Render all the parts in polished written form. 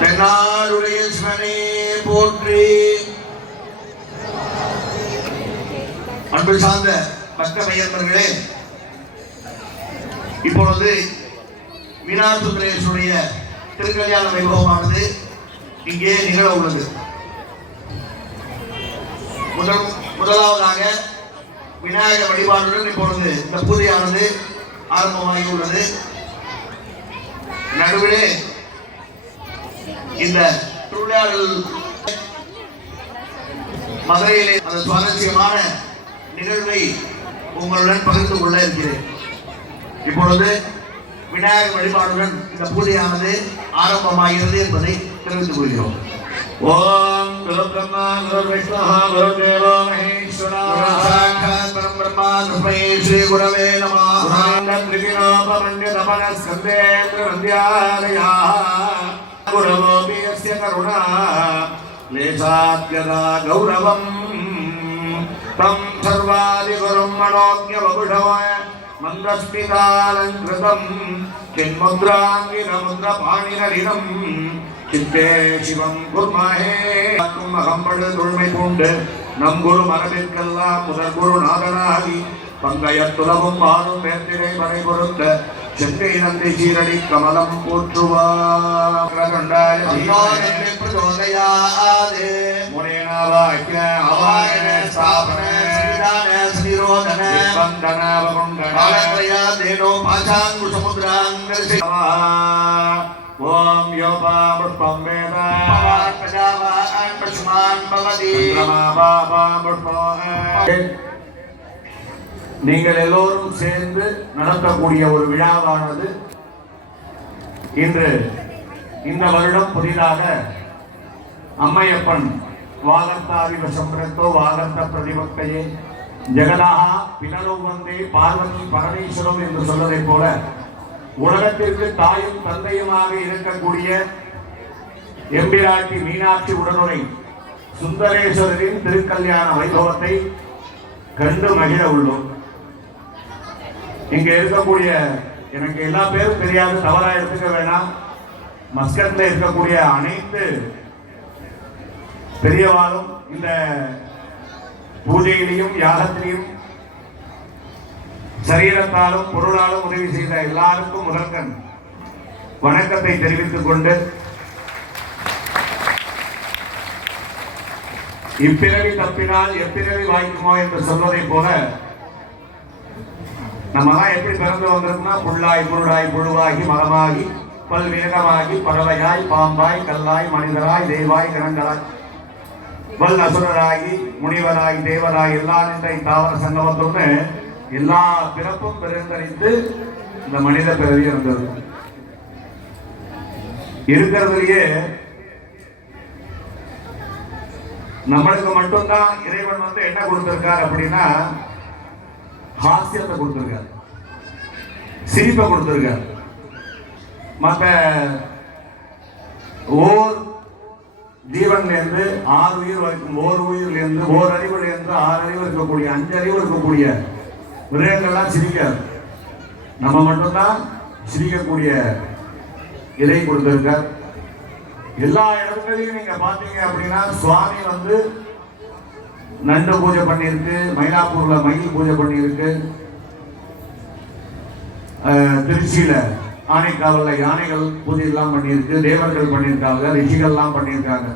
தென்னாடுடைய சிவனே போற்றி. அன்பு சார்ந்த பக்த மையர்களே, இப்பொழுது மீனாட்சி சுந்தரேஸ்வருடைய திருக்கல்யாண வைபவமானது இங்கே நிகழ உள்ளது. முதலாவதாக விநாயகர் வழிபாடுடன் இப்பொழுது இந்த பூஜையானது ஆரம்பமாகி உள்ளது. நடுவிலே இந்த திருவிழாவில் மதுரையிலே அந்த சுவாரஸ்யமான நிகழ்வை உங்களுடன் பகிர்ந்து கொள்ள இருக்கிறேன். இப்பொழுது விநாயகர் வழிபாடுடன் இந்த பூஜையானது ஆரம்பமாகிறது என்பதை தெரிவித்துக் கொள்கிறோம். ஓம் குரு பிரம்மா குரு விஷ்ணு குரு தேவோ மகேஸ்வரா சாட்சாத் பரபிரம்மா தஸ்மை ஸ்ரீ குரவே நமः. குரவோபி யஸ்ய கருணா லேசாத்யதா கௌரவம் தம் சர்வாதி குரும் மனோக்ய வபுஷவ மந்தஸ்மிதாலங்கிருதம் சின்முத்ராங்கிரமுத்ரபாணிநரினம் சித்தே சிவம் குர்மஹே. அகம்படு தொழுமை பூண்டு நம் குரு மரபிற்கெல்லாம் முதல் குரு நாதனாகி பங்கையத்துலவும் வாரும் பேர்த்திரை வரை பொருத்த சென்னை நந்தி சீரடி கமலம் போற்றுவார். முனேனாவாக்கிய அவாயன ஸ்தாபன ஸ்ரீரோதன வந்தனாவகுண்டனாலய தேனோ பாசாங்கு சமுத்ராங்கர்ஷி. ஓம் யோபா புஷ்பம் வேத பிரஜாவான் பசுமான் பவதி பிரமாபாபா புஷ்பம். நீங்கள் எல்லோரும் சேர்ந்து நடத்தக்கூடிய ஒரு விழாவானது இன்று இந்த வருடம் புதிதாக அம்மையப்பன் வாகர்த்தாரிவ சம்பிரத்தோ வாகர்த்த பிரதிபக்தையே ஜெகதாகா பினரோ வந்தே பார்வதி பரமேஸ்வரம் என்று சொல்வதைப் போல உலகத்திற்கு தாயும் தந்தையுமாக இருக்கக்கூடிய எம்பிராட்டி மீனாட்சி உடனுரை சுந்தரேஸ்வரரின் திருக்கல்யாண வைபவத்தை கண்டு மகிழ உள்ளோம். இங்க இருக்கக்கூடிய எனக்கு எல்லா பேரும் தெரியாது, தவறா எடுத்துக்க வேணாம். மஸ்கட்ல இருக்கக்கூடிய அனைத்து பெரியவாளும் இந்த பூஜையிலையும் யாகத்திலையும் சரீரத்தாலும் பொருளாலும் உதவி செய்த எல்லாருக்கும் முதற்கண் வணக்கத்தை தெரிவித்துக் கொண்டு, இப்பிறவி தப்பினால் எப்பிறவி வாய்க்குமோ என்று சொல்வதை போல நம்மலாம் எப்படி பிறந்து வந்திருக்கோம்னா புல்லாய் புருடாய் புழுவாகி மரமாகி பல்வேகமாகி பறவையாய் பாம்பாய் கல்லாய் மனிதராய் தெய்வாய் கிரங்களாய் வல் அசுரராகி முனிவராய் தேவராய் எல்லா நின்றை தாவர சங்கமத்துன்னு எல்லா பிறப்பும் பிறந்தறிந்து இந்த மனித பிறவி இருந்தது. இருக்கிறதுலயே நம்மளுக்கு மட்டும்தான் இறைவன் வந்து என்ன கொடுத்திருக்கார் அப்படின்னா ஹாஸ்யத்தை கொடுத்திருக்கார், சிரிப்பை கொடுத்திருக்கார். மற்ற ஓர் ஜீவன்ல இருந்து 6 உயிர் வரைக்கும், ஓர் உயிர்ல இருந்து ஓர் அறிவுல இருந்து 6 அறிவு இருக்கக்கூடிய 5 அறிவு இருக்கக்கூடிய மிருகங்கள்லாம் சிரிக்காது. நம்ம மட்டும்தான் சிரிக்கக்கூடிய இதை கொடுத்திருக்கார். எல்லா இடத்துலையும் நீங்க பாத்தீங்க அப்படின்னா சுவாமி வந்து நண்டு பூஜை பண்ணியிருக்கு, மயிலாப்பூர்ல மயில் பூஜை பண்ணியிருக்கு, திருச்சியில ஆனைக்காவல்ல யானைகள் பூஜை எல்லாம் பண்ணியிருக்கு, தேவர்கள் பண்ணியிருக்காங்க, ரிஷிகள்லாம் பண்ணியிருக்காங்க.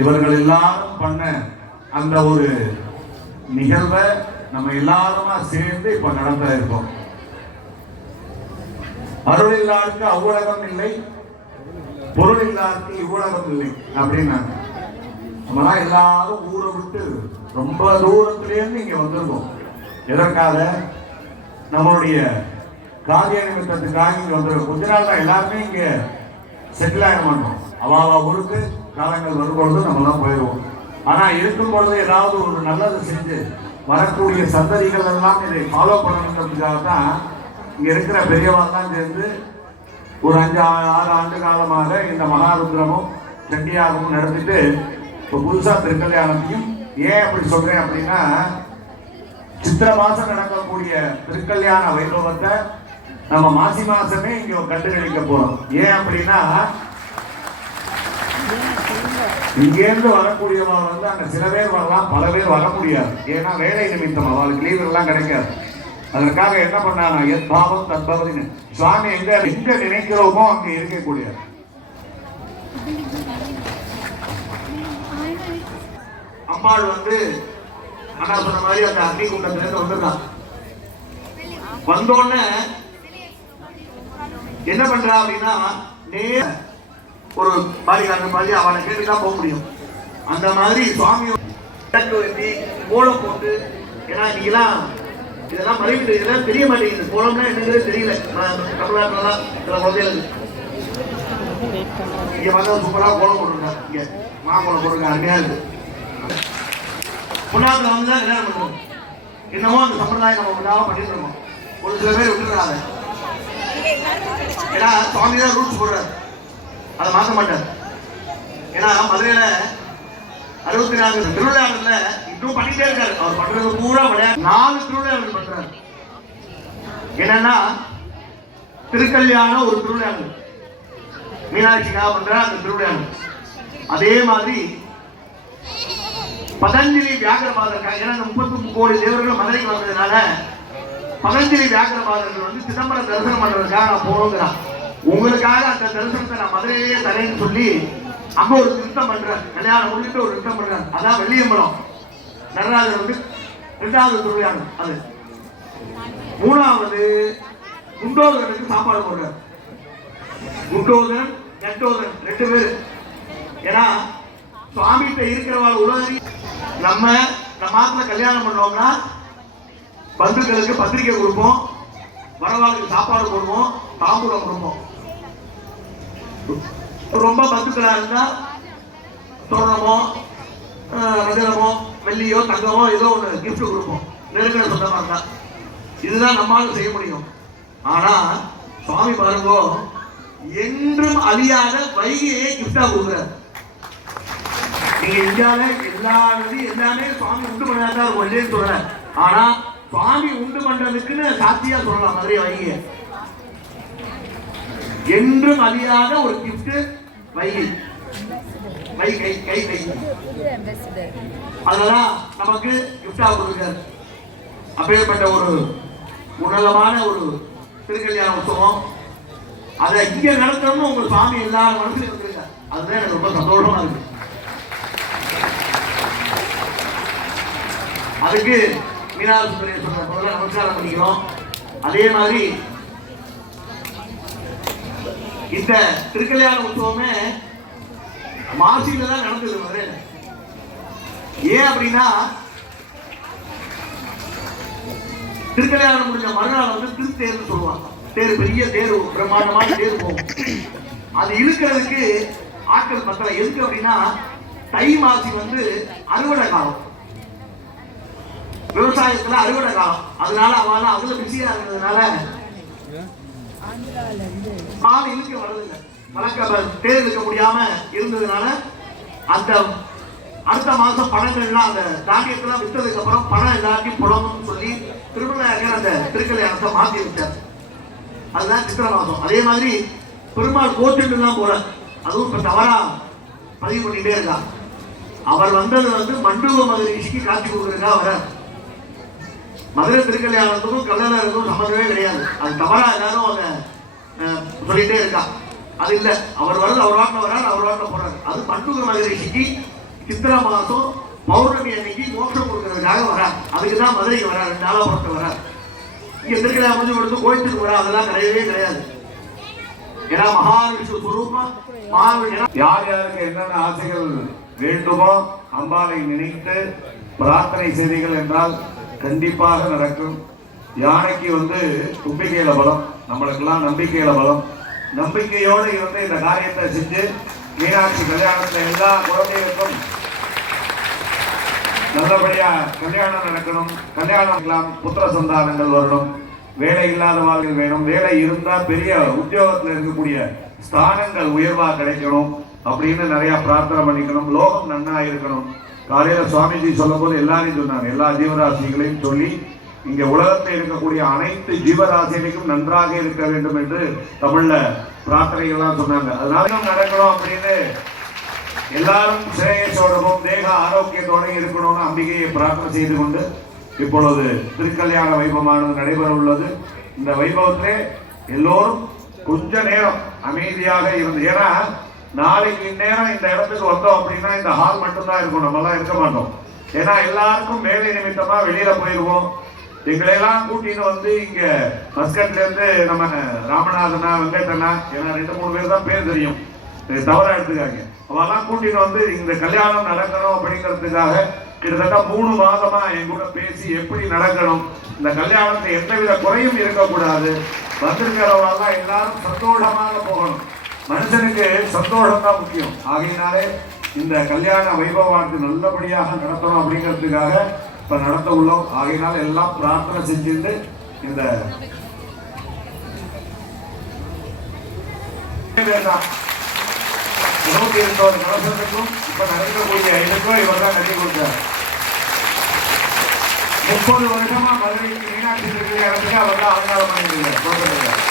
இவர்கள் எல்லாரும் பண்ண அந்த ஒரு நிகழ்வை நம்ம எல்லாருமா சேர்ந்து இப்ப நடத்த இருக்கோம். அருள் இல்லாருக்கு அவ்வுலகம் இல்லை, பொருள் இல்லாருக்கு இவ்வுலகம் இல்லை அப்படின்னாங்க. நம்மளாம் எல்லாரும் ஊரை விட்டு ரொம்ப தூரத்திலேருந்து இங்க வந்திருக்கோம். எதற்காக? நம்மளுடைய காரிய நிமித்தத்துக்காக இங்க வந்திருக்கோம். கொஞ்ச நாள் தான் எல்லாருமே இங்க செட்டில் ஆக மாட்டோம். அவாவா ஊருக்கு காலங்கள் வரும்பொழுது நம்மளாம் போயிடுவோம். ஆனா இருக்கும் பொழுது ஏதாவது ஒரு நல்லது செஞ்சு வரக்கூடிய சந்ததிகள் எல்லாம் இதை ஃபாலோ பண்ணணுன்றதுக்காக தான் இங்க இருக்கிற பெரியவாள்லாம் சேர்ந்து ஒரு 5-6 ஆண்டு காலமாக இந்த மகாருத்ரமும் சண்டியாகமும் நடத்திட்டு இப்போ புதுசா திருக்கல்யாணத்தையும். ஏன் அப்படி சொல்றேன் அப்படின்னா, சித்திரை மாசம் நடக்கக்கூடிய திருக்கல்யாண வைபவத்தை நம்ம மாசி மாசமே இங்க கண்டுகளிக்க போறோம். ஏன் அப்படின்னா இங்கேருந்து வரக்கூடியவங்க வந்து அங்க சில பேர் வரலாம், பல பேர் வர முடியாது. ஏன்னா வேலை நிமித்தம் அவளுக்கு லீவு எல்லாம் கிடைக்காது. அதற்காக என்ன பண்ணாங்க, எத் பாவம் தத்பவதின்னு சுவாமி எங்க நினைக்கிறோமோ அங்க இருக்கக்கூடிய அம்பாள் வந்து அண்ணா சொன்ன மாதிரி அந்த அக்னி குண்டத்துல இருந்து வந்திருக்கான். வந்தோடனே என்ன பண்றா அப்படின்னா, ஒரு பாலிகாரன் மாதிரி அவனை கேட்டுதான் போக முடியும். அந்த மாதிரி சுவாமி வெட்டி கோலம் போட்டு, ஏன்னா இன்னைக்கெல்லாம் இதெல்லாம் மறைவிட்டு இதெல்லாம் தெரிய மாட்டேங்குது. கோலம்னா என்னங்கிறது தெரியல தமிழ்நாட்டுலதான் சில குழந்தைகளுக்கு. இங்க வந்து சூப்பரா கோலம் போட்டுருக்காங்க, இங்க மாங்கோலம் போட்டுருக்காங்க, அருமையா இருக்கு. புண்ணாத்துல வந்துதான் கல்யாணம் பண்ணுவோம். என்னமோ அந்த சம்பிரதாயம் நம்ம முன்னாக பண்ணிட்டு இருக்கோம். ஒரு சில பேர் விட்டுறாங்க, ஏன்னா சுவாமி தான் ரூல்ஸ் போடுறாரு, அதை மாற்ற மாட்டார். ஏன்னா மதுரையில 64 திருவிழாவில் இன்னும் பண்ணிட்டே இருக்காரு. அவர் பண்றது பூரா விளையாட்டு. 4 திருவிழாவில் பண்றாரு. என்னன்னா திருக்கல்யாணம் ஒரு திருவிழாவில், மீனாட்சிக்காக பண்ற அந்த திருவிழாவில். அதே மாதிரி பதஞ்சலி வியாகரபாதர், ஏன்னா 33 கோடி தேவர்கள் மதுரைக்கு வந்ததுனால பதஞ்சலி வியாகரபாதர்கள் வந்து சிதம்பரம் தரிசனம் பண்றதுக்காக நான் போகணுங்கிறான். உங்களுக்காக அந்த தரிசனத்தை நான் மதுரையிலேயே தரேன்னு சொல்லி அங்க ஒரு திருத்தம் பண்றார். கல்யாணம் முடிச்சுட்டு ஒரு திருத்தம் பண்றார். அதான் வெள்ளியம்பலம் நடராஜர் வந்து 2வது திருவிழாவில். அது 3வது குண்டோதரனுக்கு சாப்பாடு போடுறார். குண்டோதரன் நெட்டோதரன் 2 பேர். ஏன்னா சுவாமிகிட்ட இருக்கிறவாள் உலகி நம்ம ஆத்துல கல்யாணம் பண்ணோம்னா பந்துக்களுக்கு பத்திரிகை கொடுப்போம், வரவாளுக்கு சாப்பாடு போடுவோம், தாம்பூலம் கொடுப்போம். ரொம்ப பந்துக்களா இருந்தா சொர்ணமோ ரஜனமோ வெள்ளியோ தங்கமோ ஏதோ ஒன்று கிஃப்ட் கொடுப்போம், நெருங்கின சொந்தமா இருந்தா. இதுதான் நம்மளால செய்ய முடியும். ஆனா சுவாமி பாருங்கோ, என்றும் அழியாத வைகையே கிஃப்டா கொடுக்குறாரு. நீங்க இந்தியாவில எல்லாமே சுவாமி உண்டு பண்ணாதான் இருக்கும் இல்லைன்னு சொல்றேன். ஆனா சுவாமி உண்டு பண்றதுக்குன்னு சாத்தியா சொல்லலாம் மதுரை வைகை. என்றும் அழியாத ஒரு கிஃப்ட் வைகை, வைகை கை வைகை. அதெல்லாம் நமக்கு கிஃப்டா கொடுக்காரு. அப்பேற்பட்ட ஒரு உன்னதமான ஒரு திருக்கல்யாண உற்சவம், அதை இங்க நடத்தணும்னு உங்க சுவாமி எல்லா மனசுலையும் வந்திருக்காரு. அதுதான் எனக்கு ரொம்ப சந்தோஷமா இருக்கு. அதுக்கு மீனாட்சி சுந்தரிய சொல்ற முதல்ல நமஸ்காரம் பண்ணிக்கிறோம். அதே மாதிரி இந்த திருக்கல்யாண உற்சவமே மாசியில தான் நடந்தது மதுரையில. ஏன் அப்படின்னா திருக்கல்யாணம் முடிஞ்ச மறுநாள் வந்து திருத்தேர்னு சொல்லுவாங்க. தேர், பெரிய தேர், பிரம்மாண்டமான தேர் போகும். அது இழுக்கிறதுக்கு ஆட்கள் பத்தல. எதுக்கு அப்படின்னா தை மாசி வந்து அறுவடை காலம், விவசாயத்துல அறுவடை காலம். அதனால அவனால அதுல பிஸியா இருக்கிறதுனால ஆள் இழுக்க வர்றதில்லை. வழக்க தேர் இழுக்க முடியாம இருந்ததுனால அந்த அடுத்த மாசம் பணங்கள் எல்லாம் அந்த தானியத்தெல்லாம் வித்ததுக்கு அப்புறம் பணம் எல்லாத்தையும் புலம்னு சொல்லி திருவிழாக்க அந்த திருக்கல்யாணத்தை மாற்றி வச்சார். அதுதான் சித்திரை மாசம். அதே மாதிரி பெருமாள் கோச்சுட்டு எல்லாம் போற, அதுவும் இப்ப தவறா பதிவு பண்ணிட்டே இருக்கா. அவர் வந்தது வந்து மண்டூக மதுரைக்கு காட்சி கொடுக்கறதுக்காக வர. மதுரை திருக்கல்யாணத்துக்கும் கல்லறதுக்கும் சம்மந்தமே கிடையாது. அது தவறா எல்லாரும் அதை சொல்லிட்டே இருக்கா. அது இல்ல, அவர் வருது, அவர் வாட்டில் வர்றாரு, அவர் வாட்டில் போறாரு. அது மண்டூக மதுரைக்கு சித்திரை மாசம் பௌர்ணமி அன்னைக்கு மோட்சம் கொடுக்கறதுக்காக வரார். அதுக்கு தான் மதுரைக்கு வரார், 2 நாளா புறத்து வரார். இங்க திருக்கல்யாணம் முடிஞ்சு கொடுத்து கோயிலுக்கு வரா, அதெல்லாம் கிடையவே கிடையாது. ஏன்னா மகாவிஷ்ணு சுரூபம், யார் யாருக்கு என்னென்ன ஆசைகள் வேண்டுமோ அம்பாவை நினைத்து பிரார்த்தனை செய்தீர்கள் என்றால் கண்டிப்பாக நடக்கும். யானைக்கு வந்து தும்பிக்கையில பலம், நம்மளுக்கெல்லாம் நம்பிக்கையில பலம். நம்பிக்கையோடு இருந்து இந்த காரியத்தை செஞ்சு மீனாட்சி கல்யாணத்துல எல்லா குழந்தைகளுக்கும் நல்லபடியா கல்யாணம் நடக்கணும். கல்யாணம் புத்திர சந்தானங்கள் வரணும். வேலை இல்லாதவர்கள் வேணும். வேலை இருந்தா பெரிய உத்தியோகத்தில் இருக்கக்கூடிய ஸ்தானங்கள் உயர்வா கிடைக்கணும் அப்படின்னு நிறைய பிரார்த்தனை பண்ணிக்கணும். லோகம் நன்னா இருக்கணும். காலையில சுவாமிஜி சொல்லும் போது எல்லாரையும் சொன்னாங்க, எல்லா ஜீவராசிகளையும் சொல்லி இங்க உலகத்தில் இருக்கக்கூடிய அனைத்து ஜீவராசிகளுக்கும் நன்றாக இருக்க வேண்டும் என்று தமிழ்ல பிரார்த்தனைகள்லாம் சொன்னாங்க. அதனால நடக்கணும் அப்படின்னு எல்லாரும் சிரேயசோடவும் தேக ஆரோக்கியத்தோடு இருக்கணும்னு அம்பிகையை பிரார்த்தனை செய்து கொண்டு இப்பொழுது திருக்கல்யாண வைபவமானது நடைபெற உள்ளது. இந்த வைபவத்திலே எல்லோரும் கொஞ்ச நேரம் அமைதியாக இருந்து, ஏன்னா நாளைக்கு இந்நேரம் இந்த இடத்துக்கு வந்தோம் அப்படின்னா இந்த ஹால் மட்டும்தான் இருக்கும், நம்ம எல்லாம் இருக்க மாட்டோம். ஏன்னா எல்லாருக்கும் வேலை நிமித்தமா வெளியில போயிடுவோம். எங்களையெல்லாம் கூட்டிட்டு வந்து இங்க மஸ்கட்ல இருந்து நம்ம ராமநாதனா வெங்கடனா ஏன்னா 2-3 பேர் தான் பேர் தெரியும், தவறா எடுத்துக்காங்க. அவெல்லாம் கூட்டிட்டு வந்து இந்த கல்யாணம் நடக்கணும் அப்படிங்கிறதுக்காக கிட்டத்தட்ட 3 மாதமா என் கூட பேசி எப்படி நடக்கணும், இந்த கல்யாணத்தை எந்தவித குறையும் இருக்கக்கூடாது, வந்திருக்கிறவெல்லாம் எல்லாரும் சந்தோஷமாக போகணும். மனுஷனுக்கு சந்தோஷம் தான் முக்கியம். ஆகையினாலே இந்த கல்யாண வைபவத்தை நல்லபடியாக நடத்தணும் அப்படிங்கிறதுக்காக இப்ப நடத்த உள்ளோம். ஆகையினால எல்லாம் பிரார்த்தனை செஞ்சுட்டு இந்த நோக்கி இருந்த ஒரு கலசத்துக்கும் இப்ப நடக்கக்கூடிய இதுக்கும் இவர் தான் கட்டி கொடுத்தார். 30 வருஷமா மதுரைக்கு மீனாட்சி இருக்கிற இடத்துக்கு அவர் தான் அலங்காரம் பண்ணிருக்கார்.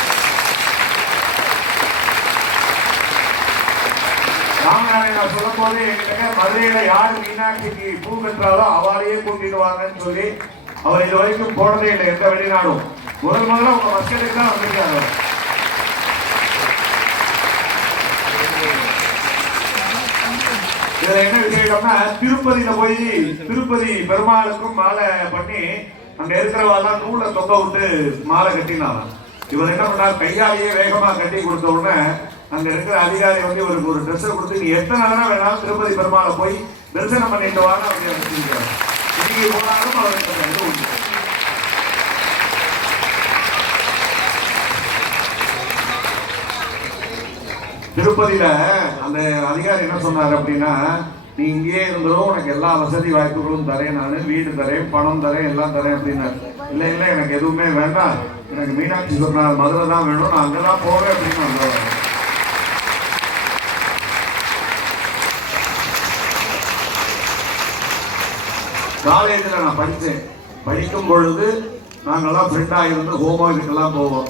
ராமநாராயணன் சொல்லும் போது என்கிட்ட மதுரையில யாரு மீனாட்சிக்கு பூ கட்டுறாலோ அவளையே கூட்டிட்டு வாங்கன்னு சொல்லி அவர் இது வரைக்கும் போனதே இல்லை எந்த வெளிநாடும். முதல்ல உங்க மக்களுக்கு தான் வந்திருக்காரு. இதுல என்ன விஷயம்னா திருப்பதியில போய் திருப்பதி பெருமாளுக்கும் மாலை பண்ணி அங்க இருக்கிறவெல்லாம் நூலை தொங்க விட்டு மாலை கட்டினாலும் இவர் என்ன பண்ணார், கையாலேயே வேகமா கட்டி கொடுத்த உடனே அங்க இருக்கிற அதிகாரி வந்து இவருக்கு ஒரு ட்ரெஸ் கொடுத்து நீ எத்தனை நேரம் வேணாலும் திருப்பதி பெருமாளை போய் தரிசனம் பண்ணிட்டு வாங்க அப்படின்னு சொல்லியிருக்காரு. இன்னைக்கு போனாலும் அவருக்கு உண்டு. திருப்பதியில அந்த அதிகாரி என்ன சொன்னாரு அப்படின்னா, நீ இங்கேயே இருந்ததும் உனக்கு எல்லா வசதி வாய்ப்புகளும் தரேன், நான் வீடு தரேன், பணம் தரேன், எல்லாம் தரேன் அப்படின்னாரு. இல்லை இல்லை எனக்கு எதுவுமே வேண்டாம், எனக்கு மீனாட்சி சொன்னார் மதுரை தான் வேணும், நான் அங்கெல்லாம் போவேன் அப்படின்னு வந்தவர். காலேஜில் நான் படித்தேன். படிக்கும் பொழுது நாங்கள்லாம் ஃப்ரெண்டாக இருந்து ஹோமோ இதுக்கெல்லாம் போவோம்.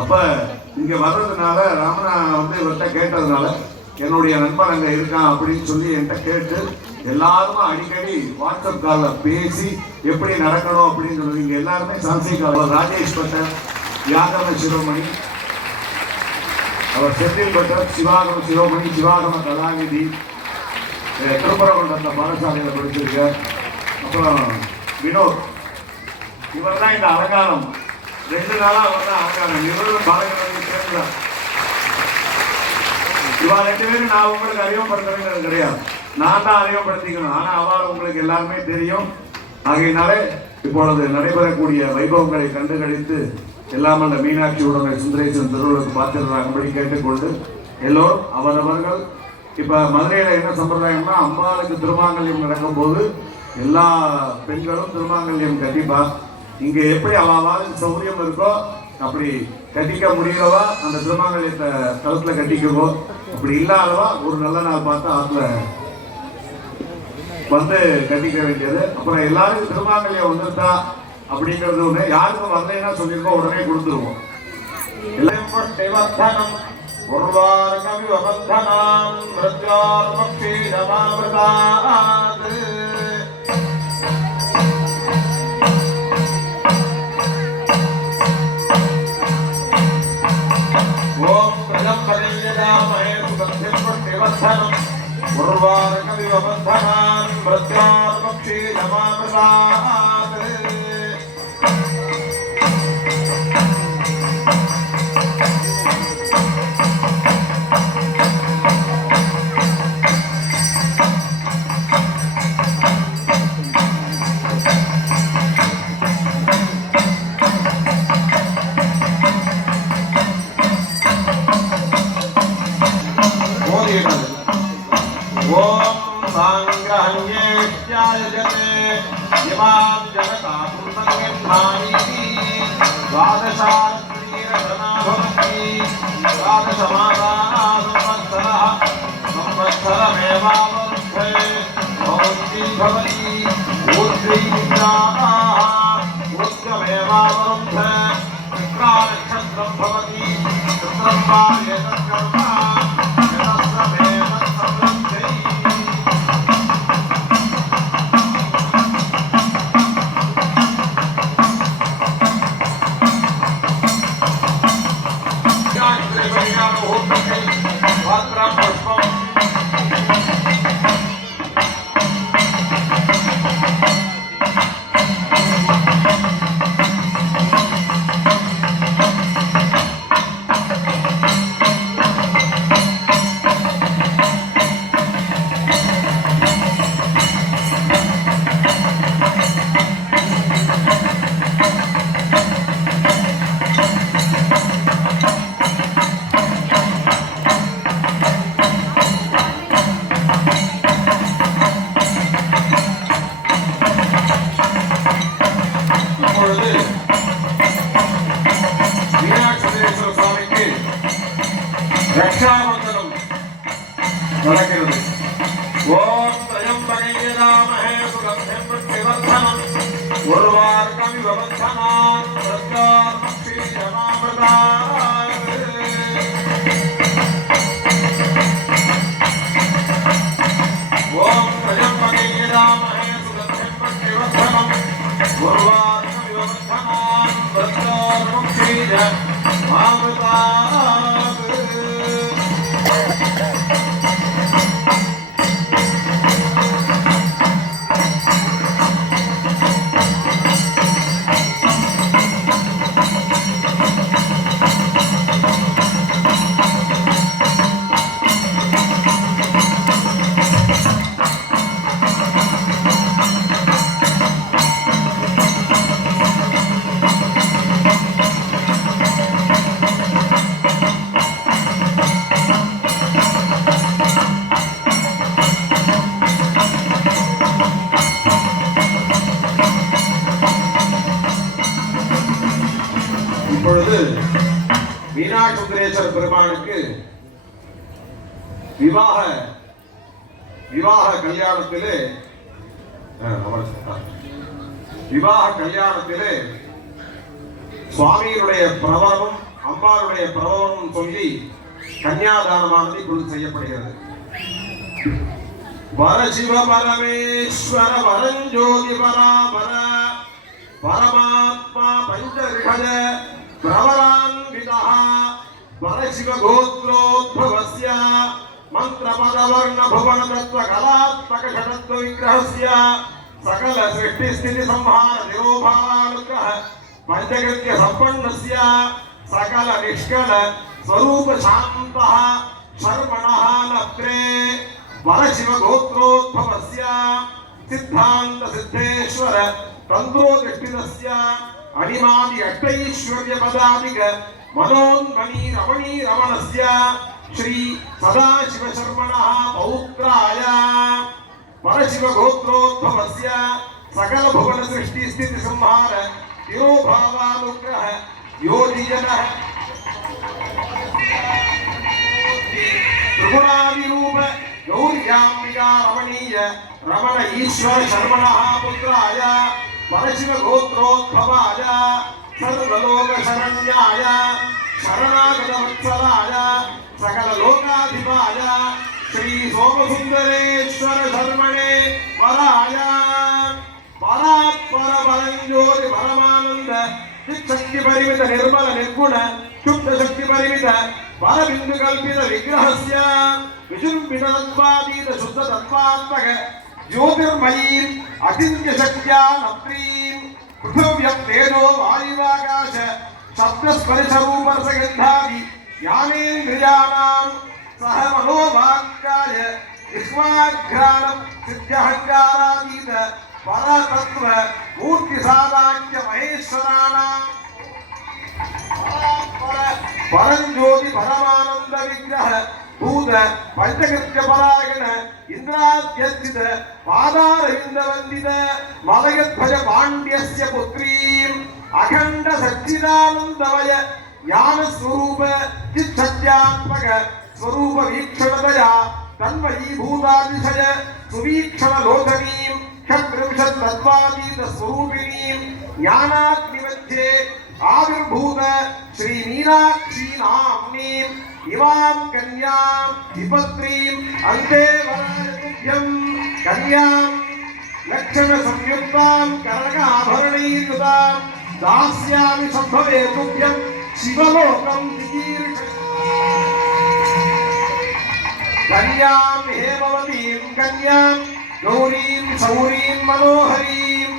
அப்போ இங்கே வர்றதுனால ராமனா வந்து இவர்கிட்ட கேட்டதுனால என்னுடைய நண்பன் அங்கே இருக்கான் அப்படின்னு சொல்லி என்கிட்ட கேட்டு எல்லாருமே அடிக்கடி வாட்ஸ்அப் காலில் பேசி எப்படி நடக்கணும் அப்படின்னு சொல்லி இங்கே எல்லாருமே சான்சிகால் ராஜேஷ் பட்டர், யாகம சிரோமணி, அவர் செந்தில் பட்டர், சிவாகம சிரோமணி, சிவாகம கலாநிதி, திருப்பரங்குன்றத்தில் பாடசாலையில் படிச்சிருக்கார். அப்புறம் வினோத், இவர் தான் இந்த அலங்காரம் 2 நாளா அவர் தான் அலங்காரம். இவரும் பாலகரவி சேர்ந்தார். இவா 2 பேரும் நான் உங்களுக்கு அறிமுகப்படுத்துறது கிடையாது, நான் தான் அறிமுகப்படுத்திக்கணும். ஆனா அவள் உங்களுக்கு எல்லாருமே தெரியும். ஆகையினாலே இப்பொழுது நடைபெறக்கூடிய வைபவங்களை கண்டுகளித்து எல்லாமல்ல மீனாட்சி உடனே சுந்தரேசன் திருவிழாவுக்கு பார்த்துடுறாங்கபடி கேட்டுக்கொண்டு எல்லோரும் அவரவர்கள் இப்ப மதுரையில என்ன சம்பிரதாயம்னா, அம்பாளுக்கு திருமாங்கல்யம் நடக்கும் போது எல்லா பெண்களும் திருமாங்கல்யம் கட்டிப்பா. இங்க எப்படி அவளுக்கு சௌகரியம் இருக்கோ அப்படி கட்டிக்க முடியலவா அந்த திருமாங்கல்யத்தை கழுத்துல கட்டிக்கவோ, அப்படி இல்லாதவா ஒரு நல்ல நாள் பார்த்து ஆத்துல வந்து கட்டிக்க வேண்டியது. அப்புறம் எல்லாருக்கும் திருமாங்கல்யம் வந்துட்டா அப்படிங்கிறது ஒண்ணு, யாருக்கும் வரலைன்னா சொல்லியிருக்கோம் உடனே கொடுத்துருவோம். Thank you. மீனாட்சி சுவாமிக்கு ரக்ஷாபந்தனம் நடக்கிறது. ஓம் த்ரயம்பகே ராமஹே சுகந்தம் பிரதிவர்த்தனம் உர்வார்கம் விவர்த்தனான் பிரத்யார்மக்ஷி ஜமாமதாத். ஓம் த்ரயம்பகே ராமஹே சுகந்தம் பிரதிவர்த்தனம் உர்வார்கம் விவர்த்தனான் பிரத்யார்மக்ஷி ஜமாமதாத். இப்பொழுது மீனாட்சி சுந்தரேஸ்வரர் பெருமானுக்கு விவாக கல்யாணத்திலே சுவாமியினுடைய பிரபலமும் அம்பாளுடைய பிரபலமும் சொல்லி கன்னியாதானமானது இப்பொழுது செய்யப்படுகிறது. வரசிவ பரமேஸ்வர வரஞ்சோதி பராபர பரமாத்மா பஞ்சரிஷஜ பிரவரான்விதः பரசிவ கோத்ரோத்பவஸ்ய மந்திரபதவர்ண புவன தத்துவ கலாத்மக ஷடத்வ விக்கிரஹஸ்ய சகல சிருஷ்டி ஸ்திதி சம்ஹார நிரோபானுக்ரஹ பஞ்சகிருத்ய சம்பன்னஸ்ய சகல நிஷ்கல ஸ்வரூப சாந்தः சர்வணः நத்ரே பரசிவ கோத்ரோத்பவஸ்ய சித்தாந்த சித்தேஸ்வர தந்திரோ திருஷ்டிதஸ்ய அனிமாதி அஷ்டைஸ்வர்ய பதாதிக மனோன்மணி ரமணி ரமணஸ்ய ஸ்ரீ சதாசிவ சர்மணः பௌத்ராய பரசிவ கோத்ரோத்பவஸ்ய சகல புவன சிருஷ்டி ஸ்திதி சம்ஹார திரோபாவானுக்ரஹ யோதிஜனः त्रिगुणादि रूप गौर्याम्बिका रमणीय रमण ईश्वर शर्मणः पुत्राय परशिव गोत्रोद्भवाय सर्वलोक शरण्याय शरणागत वत्सलाय सकल लोकाधिपाय श्री सोमसुंदरेश्वर धर्मणे वराय परात्पर परंज्योति परमानंद शक्ति परिमित निर्मल निर्गुण शुद्ध शक्ति परिमित परबिंदु कल्पित विग्रहस्य विजुम्बित तत्वातीत शुद्ध तत्वात्मक ज्योतिर्मयी अचिन्त्य शक्त्या नप्रीं पृथिव्यं तेजो वायुवाकाश शब्द स्पर्श रूप रसगन्धादि ज्ञानेन्द्रियाणां सह मनोवाक्काय विश्वाघ्राणं सिद्ध्यहङ्कारातीत परतत्व मूर्ति सादाख्य महेश्वराणां परंज्योति परमानंद विग्रह भूत पंचकृत्य परायण इंद्राद्यस्थित पादारविंद वंदित मलयध्वज पांड्यस्य पुत्रीं अखंड सच्चिदानंदमय ज्ञान स्वरूप चित् सत्यात्मक स्वरूप वीक्षणतया तन्मयी भूतातिशय सुवीक्षण लोचनीं षट्त्रिंशत् तत्त्वातीत स्वरूपिणीं ज्ञानाग्निमध्ये आविर्भूत श्री मीनाक्षी नाम्नीं इमां कन्यां विपत्रीं अन्ते वरायुभ्यं कन्यां लक्षण संयुक्तां करणाभरणीकृतां दास्यामि सम्भवे तुभ्यं शिवलोकं दिगीर्ष कन्यां हेमवतीं कन्यां गौरीं सौरीं मनोहरीं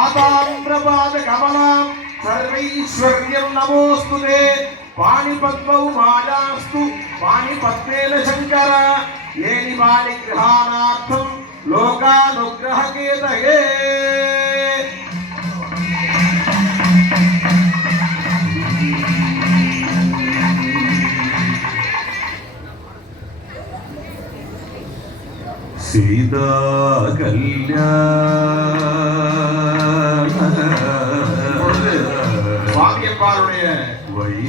आताम्रपादकमलां सर्वैश्वर्यं नमोस्तुते पाणिपद्मौ मायास्तु पाणिपद्मेन शंकर येनि पाणिग्रहाणार्थं लोकानुग्रहकेतये सीता कल्याण சுவாமியப்பாருடைய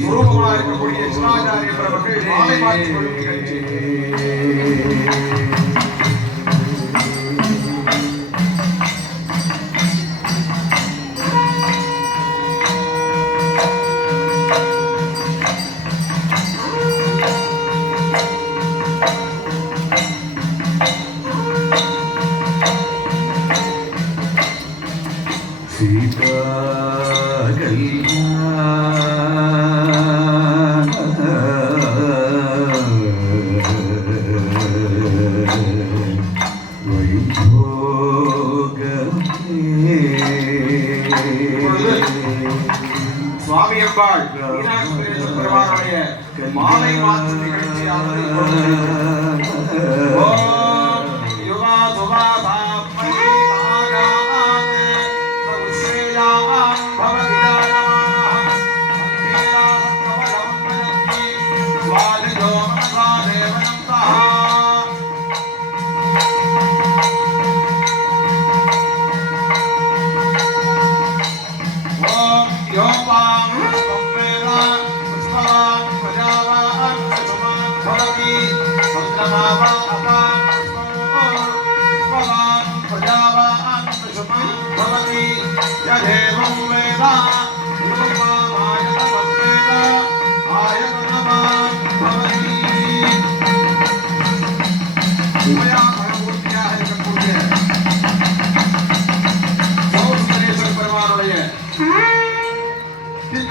சுரூபமாக இருக்கக்கூடிய சிவாச்சாரிய பிரபுக்கள் மாலை மாற்றி கொள்ளும் நிகழ்ச்சி. சுவாமியப்பாள் மீனாட்சி பெருமானுடைய மாலை மாற்று நிகழ்ச்சியானது ஓம் யுவா சுவா சாமி நாகான் சௌஸ்ரேயாம் பவதியானமாஹ அந்தேரா கவலம் மனத்தி ஸ்வாலிதோ மனசா தேவனம் தஹ ஓம் யோபாம்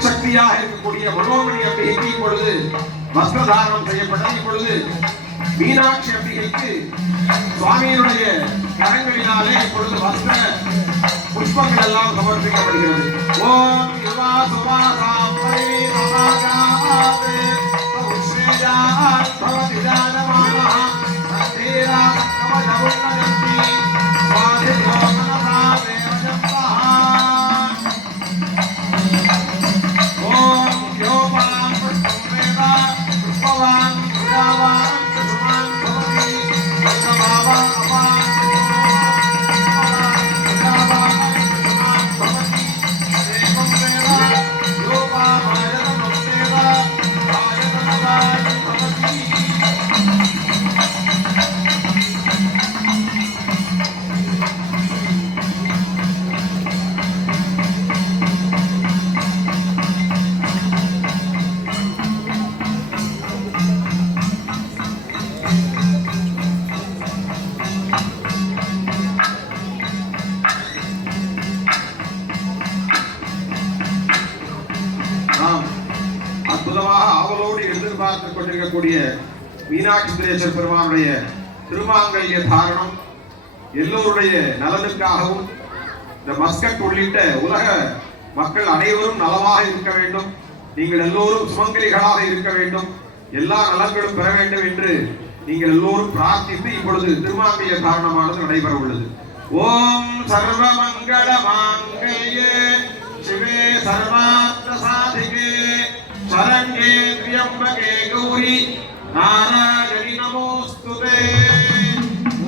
சக்தியாக இருக்கக்கூடிய மனோமணி அம்பிகைக்கு இப்பொழுது வஸ்திரதாரணம் செய்யப்பட்டது. இப்பொழுது மீனாட்சி அம்பிகைக்கு சுவாமியினுடைய கரங்களினாலே இப்பொழுது வஸ்திர புஷ்பங்கள் எல்லாம் சமர்ப்பிக்கப்படுகிறது. ஓம் யுவா சுவா சாமி நாகான் சௌஸ்ரேயாம் பவதியானமாஹ அந்தேரா கவலம் மனத்தி ஸ்வாலிதோ மனசா தேவனம் தஹ ஓம் யோபாம் புஷ்பவேதா புஷ்பவான் புஜாவான் சுமான் பவதி சங்கமாவா அபான் புஜாவான் சுமான் பவதி தேவம் வேதா யோபாமாயனம் வேதா ஆயதனவான் பவதி. நாம் அற்புதமாக ஆவலோடு எதிர்பார்த்துக் கொண்டிருக்கக்கூடிய மீனாட்சி சுந்தரேஸ்வரர் பெருமானுடைய திருமாங்கல்ய தாரணம் எல்லோருடைய நலனுக்காகவும் இந்த மஸ்கட் உள்ளிட்ட உலக மக்கள் அனைவரும் நலமாக இருக்க வேண்டும், நீங்கள் எல்லோரும் சுமங்கலிகளாக இருக்க வேண்டும், எல்லா நலன்களும் பெற வேண்டும் என்று நீங்கள் எல்லோரும் பிரார்த்தித்து இப்பொழுது திருமாங்கல்ய தாரணமானது நடைபெற உள்ளது. ஓம் சர்வ மங்கள மாங்கல்யே शिवे सर्वार्थ साधिके शरण्ये त्र्यंबके गौरी नारायणि नमोस्तुते.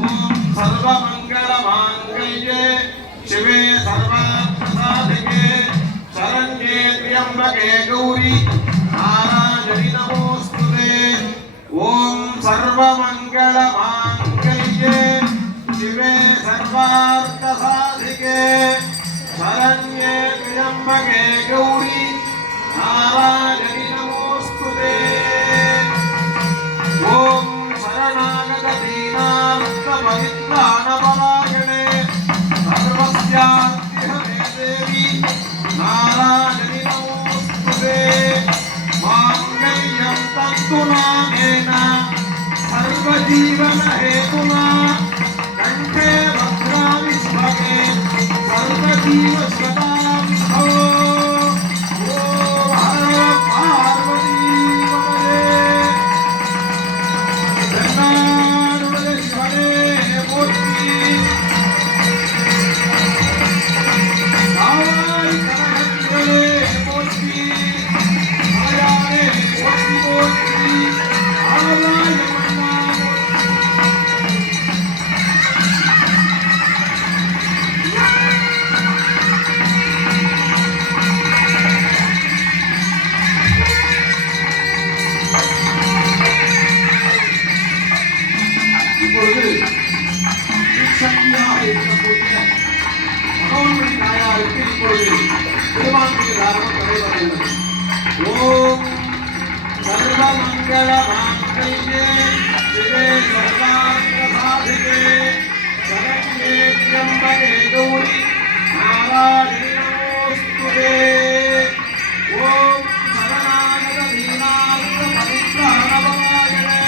ओम सर्वमंगल मांगल्ये शिवे सर्वार्थ साधिके शरण्ये त्र्यंबके गौरी नारायणि नमोस्तुते. ओम सर्वमंगल मांगल्ये शिवे सर्वार्थ साधिके शरण्ये त्र्यंबके गौरी नारायणि नमोस्तुते. ओम शरणागत दीनार्थ परित्राणपरायणे सर्वस्यार्थिहमे देवी नारायणि नमोस्तुते. मांगल्यं तन्तुनानेन सर्वजीवन हेतुना कंठे भद्रामि स्वके सर्वजीव सदां भव. ओ हर ஓம் सर्वमङ्गलमाङ्गल्ये शिवे सर्वार्थसाधिके शरण्ये त्र्यम्बके गौरि नारायणी नमोऽस्तुते ॐ शरणागत दीनार्थ पवित्रानवमायने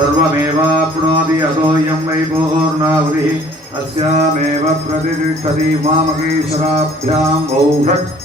सर्वमेवाप्नोति अतोऽयं वै पूर्णाहुतिः अस्यामेव प्रतिष्ठति मामकेश्वराभ्याम् औषट्